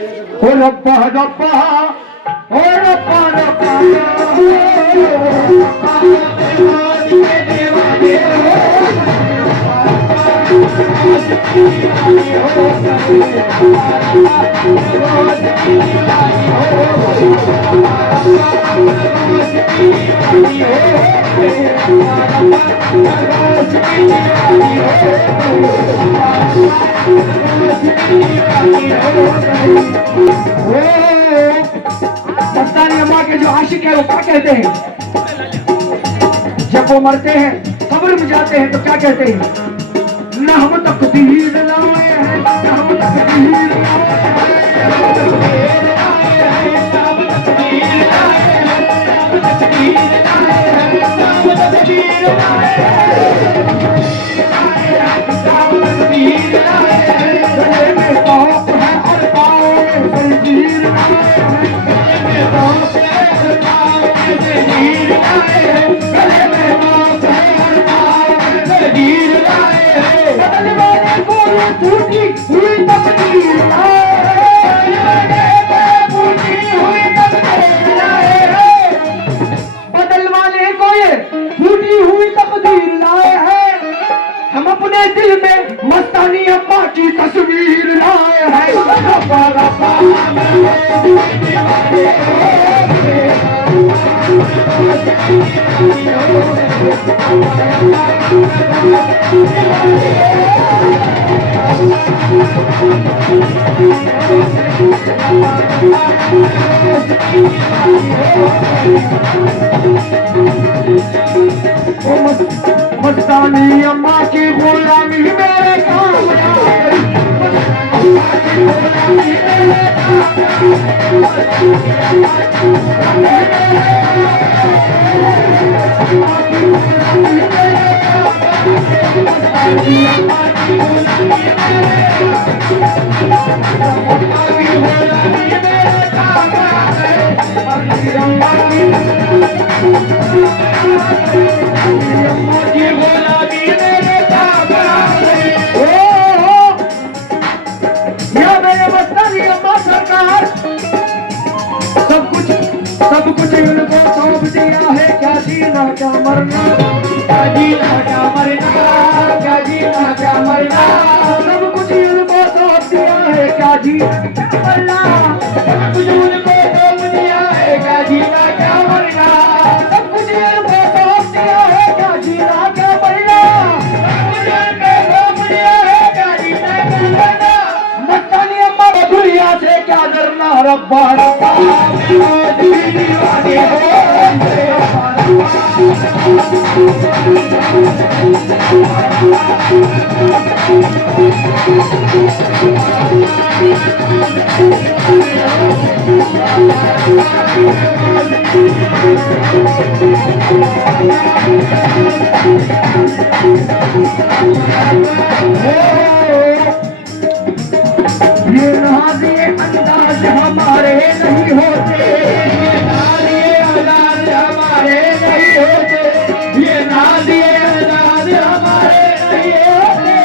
ओ रब्बा रब्बा ओ रब्बा रब्बा मस्तानी अम्मा के जो आशिक है वो क्या कहते हैं? जब वो मरते हैं कब्र में जाते हैं तो क्या कहते हैं? ना हम तकदीर लाए हैं, ना हम तकदीर दिल में मस्तानी अम्मा की तस्वीर लाए हैं। मस्तानी अम्मा की गुलामी मेरे काम आए, सब कुछ इनको सौंप दिया है। क्या जीना क्या मरना, क्या जीना क्या मरना, क्या जीना क्या मरना, सब कुछ इनको सौंप दिया है। क्या जीना क्या मरना, सब कुछ इनको सौंप दिया है। क्या जीना क्या मरना, सब कुछ इनको सौंप दिया है। क्या जीना क्या मरना, सब कुछ इनको सौंप दिया है। क्या जीना क्या मरना, मस्तानी अम्मा दुनिया से क्या डरना। रब्बा रब्बा दीवाने हो ये नाज़े अंदाज हमारे नहीं होते, ये नाज़े अंदाज हमारे नहीं होते, ये नाज़े अंदाज हमारे नहीं होते,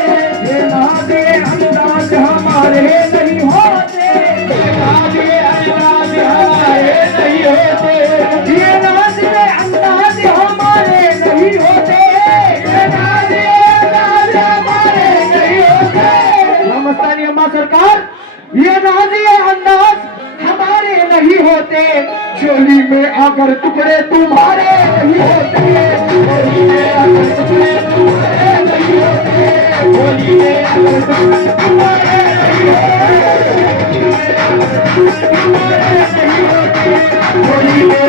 ये नाज़े अंदाज हमारे नहीं होते, ये नाज़े अंदाज हमारे नहीं होते, ये नाज़े अंदाज हमारे नहीं होते, ये नाज़े अंदाज हमारे नहीं होते। मस्तानी अम्मा सरकार, ये नाज़े अंदाज हमारे नहीं होते, चोली में अगर टुकड़े तुम्हारे नहीं होते, चोली में अगर टुकड़े तुम्हारे नहीं होते, चोली में अगर टुकड़े तुम्हारे नहीं होते, तुम्हारे नहीं होते, चोली में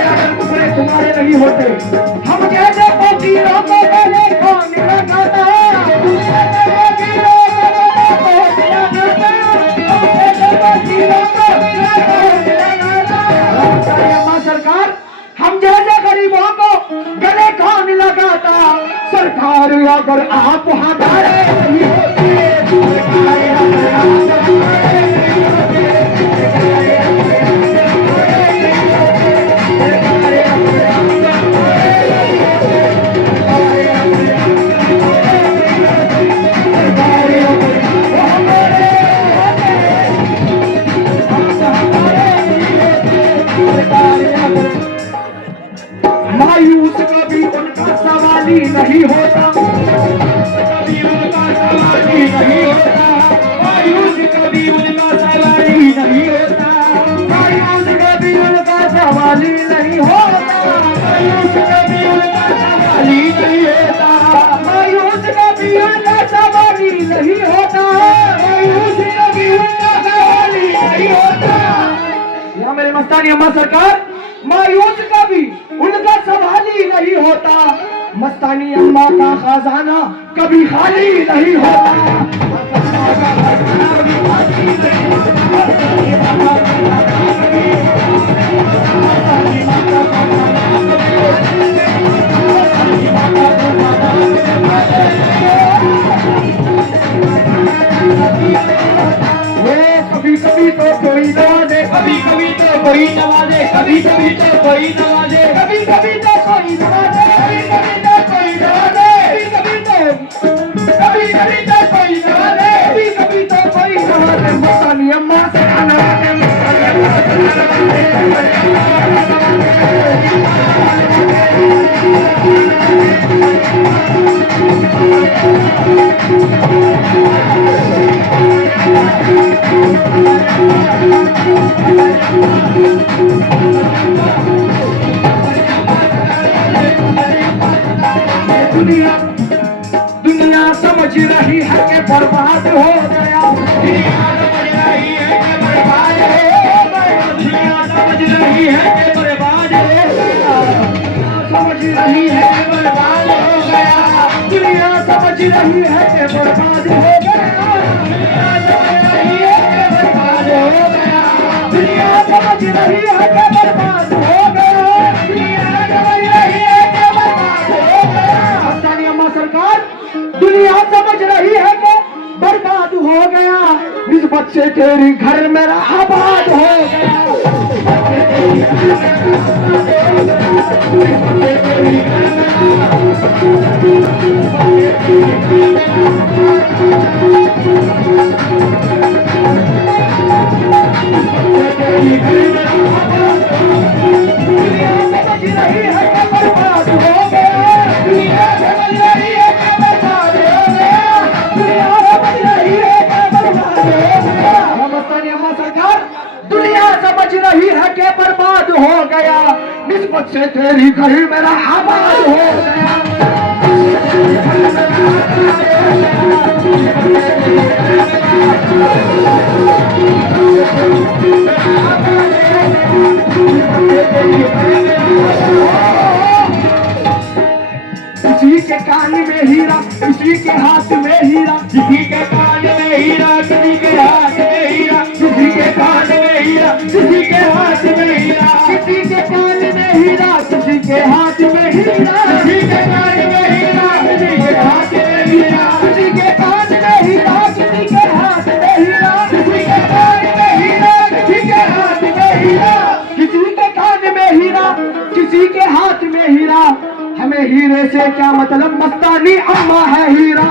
अगर तुम्हारे नहीं होते। हम जैसे फकीरों को गले खाने लगाता, सरकार हम जैसे गरीबों को गले खाने लगाता। सरकार अगर आप हमारे नहीं होते, मायूस कभी उनका सवाल ही नहीं होता, कभी उनका सवाल ही नहीं होता, मायूस कभी उनका सवाल ही नहीं होता, मायूस कभी उनका सवाल ही नहीं होता, मायूस कभी उनका सवाल ही नहीं होता, मायूस कभी उनका सवाल ही नहीं होता, मायूस कभी उनका सवाल ही नहीं होता। यहाँ मेरे मस्तानी अम्मा सरकार, मायूस कभी उनका सवाल ही नहीं होता, मस्तानी अम्मा का खजाना कभी खाली नहीं होता। कभी कभी तो कोई नवाजे, कभी कभी तो कोई नवाजे, कभी कभी तो कोई नवाजे, कभी कभी तो कोई नवाजे, कभी कभी तो कोई नवाजे, कभी कभी तो कोई नवाजे, कभी कभी तो कोई नवाजे। मस्तानी अम्मा से नवाजे, मस्तानी अम्मा से दुनिया दुनिया समझ रही है कि बर्बाद हो गया, दुनिया समझ रही है कि बर्बाद हो गया, दुनिया समझ रही है कि बर्बाद हो गया, समझ रही है कि बर्बाद हो गया, दुनिया समझ रही है कि बर्बाद हो गया, दुनिया समझ रही है कि बर्बाद हो गया, दुनिया समझ रही है कि बर्बाद हो गया, दुनिया समझ रही है कि बर्बाद हो गया। मस्तानी अम्मा सरकार, दुनिया समझ रही है कि बर्बाद हो गया, निस्बत से तेरी घर मेरा आबाद हो गया। दुनिया समझ रही है कि बर्बाद हो गया, दुनिया समझ रही है कि बर्बाद हो गया, दुनिया समझ रही है कि बर्बाद हो गया। मस्तानी अम्मा सरकार, दुनिया समझ रही है कि बर्बाद हो गया, निस्बत से तेरी घर मेरा आबाद हो गया। किसी के कान में हीरा, किसी के हाथ में हीरा, किसी के कान में हीरा, किसी के हाथ में हीरा, किसी के कान में हीरा, किसी के हाथ में हीरा, किसी के कान में हीरा, किसी के हाथ में हीरा, किसी के कान में हीरा, किसी के हाथ में हीरा, किसी के कान में हीरा, किसी के हाथ में हीरा, किसी के कान में हीरा, किसी के हाथ में हीरा, किसी के कान में हीरा, किसी के हाथ में हीरा। हमें हीरे से क्या मतलब, मस्तानी अम्मा है हीरा।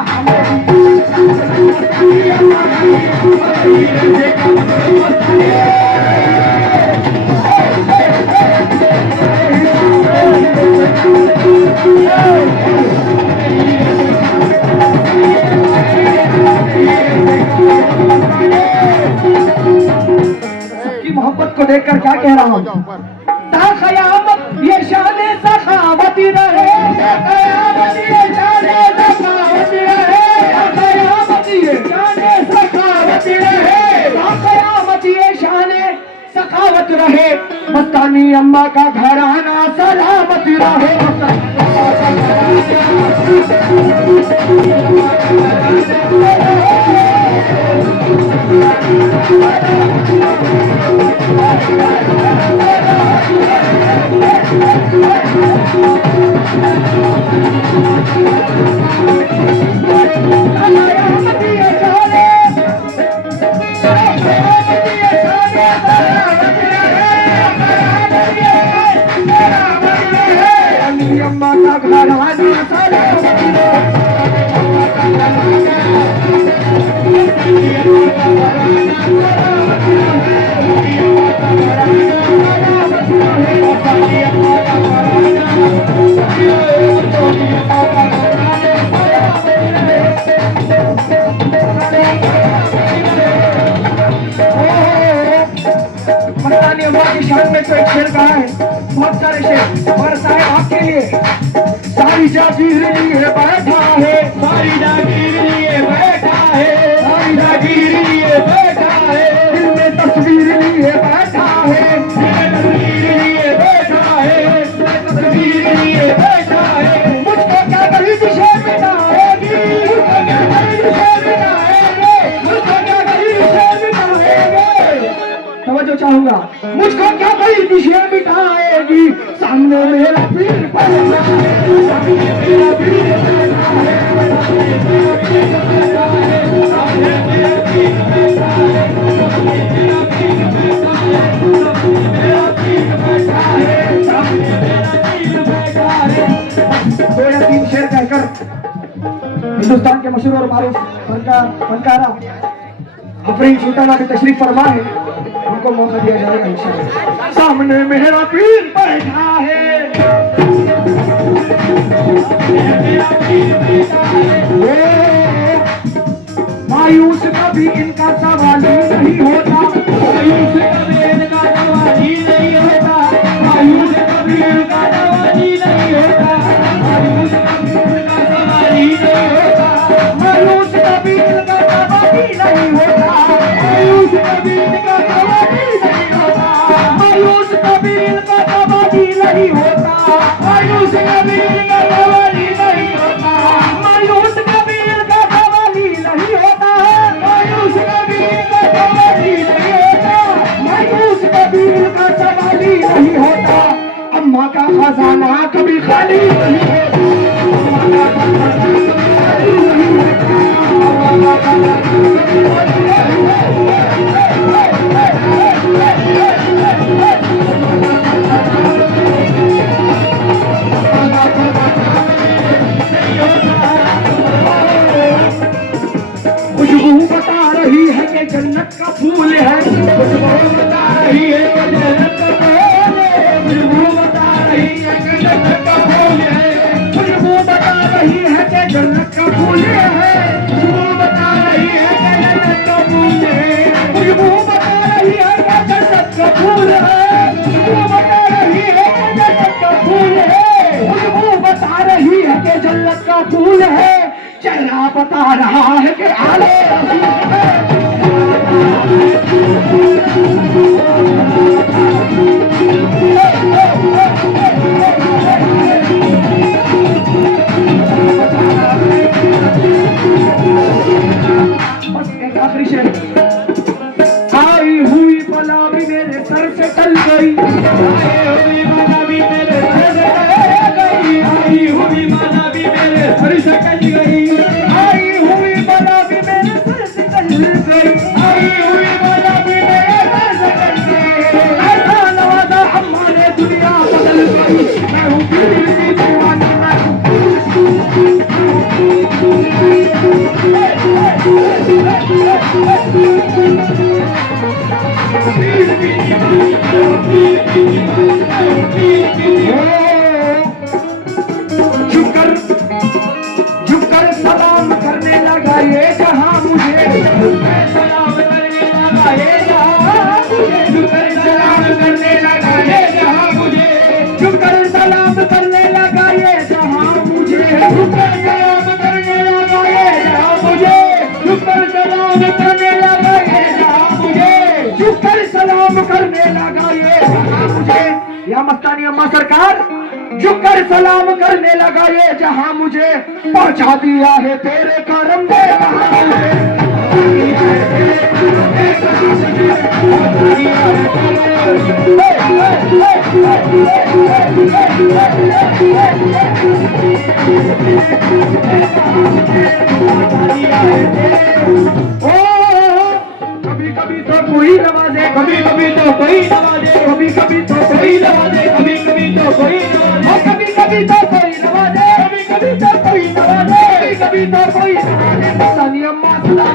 सबकी मोहब्बत को देखकर क्या कह रहा हूँ, क़यामत ये शान सखावती रहे, क़यामत ये शान सखावती रहे, क़यामत ये शान सखावती रहे, क़यामत ये शान सखावत रहे, मस्तानी अम्मा का घराना सलामत रहे। अम्मा का घराना सलामत रहे। जागीर लिए बैठा है, सारी जागीर लिए बैठा है, सारी जागीर लिए बैठा है, दिल में तस्वीर लिए बैठा है, दिल में तस्वीर लिए बैठा है, तस्वीर लिए बैठा है। मुझको क्या कभी दिशा मिटाएगी, मुझको क्या कभी दिशा मिटाएगी, मुझको क्या कभी दिशा मिटाएगी। तवज्जो चाहूंगा, मुझको क्या कभी दिशा मिटाएगी, सामने मेरा पीर पड़ा है, सामने मेरा पीर बैठा है, सामने मेरा पीर बैठा है, सामने मेरा पीर बैठा है, सामने मेरा पीर बैठा है, सामने मेरा पीर बैठा है, सामने मेरा पीर बैठा है। 2 या 3 शेर कहकर हिंदुस्तान के मशहूर और मारूफ फनकारा अफरीन सुल्ताना की तशरीफ फरमा है, उनको मौका दिया जाएगा इंशाअल्लाह। सामने मेरा पीर बैठा है, मेरा पीर बैठा है। मायूस कभी इनका सवाल नहीं होता, मायूस कभी इनका सवाल ही नहीं होता, मायूस कभी इनका सवाल ही नहीं होता, मायूस कभी इनका सवाल ही नहीं होता, मायूस कभी इनका सवाल ही नहीं होता, मायूस कभी इनका सवाल ही नहीं होता, मायूस कभी इनका सवाल ही नहीं होता, मायूस कभी इनका सवाल ही नहीं होता, मायूस कभी इनका सवाल ही नहीं होता, मायूस कभी इनका सवाल ही नहीं होता, मायूस कभी इनका सवाल ही नहीं होता। अम्मा का खजाना कभी खाली नहीं होता, अम्मा का खजाना कभी खाली नहीं होता, अम्मा का खजाना कभी खाली नहीं खुशबू बता रही है कि जन्नत का फूल है, खुशबू बता रही है कि जन्नत का फूल है, खुशबू बता रही है कि जन्नत का फूल है, खुशबू बता रही है कि जन्नत का फूल है, खुशबू बता रही है कि जन्नत का फूल है, खुशबू बता रही है कि जन्नत का फूल है, खुशबू बता रही है कि जन्नत का फूल है, खुशबू बता रही है कि जन्नत का फूल है। चेहरा बता रहा है कि आले बस एक आखिरी शेर। आई हुई बला भी मेरे सर से टल गई, आई हुई बला भी मेरे सर से टल गई, आई हुई बला भी मेरे सर से टल गई, आई हुई बला भी मेरे सर से टल गई, आई हुई बला भी मेरे सर से टल गई। ऐसा नवाजा अम्मा ने दुनिया बदल गई, मैं हूँ पीर की दीवानी, मैं हूँ झुककर सलाम करने लगा ये जहां मुझे, सलाम करने लगा ये जहां मुझे, झुककर सलाम करने लगा ये जहां मुझे, झुककर सलाम करने लगा ये जहां मुझे, झुककर सलाम करने लगा ये जहां मुझे, झुककर सलाम करने लगा ये जहां मुझे, झुककर सलाम करने लगा ये जहां मुझे। या मस्तानी अम्मा सरकार, झुककर सलाम करने लगा ये जहां मुझे, पहुंचा दिया है तेरे करम ने वहां मुझे, कभी कभी तो कोई नवाजे, कभी कभी तो कोई नवाजे, कभी कभी तो कोई नवाजे, कभी कभी तो कोई नवाजे, कभी कभी तो कोई नवाजे, कभी कभी तो कोई नवाजे, कभी तो कोई नवाजे। मस्तानी अम्मा सुना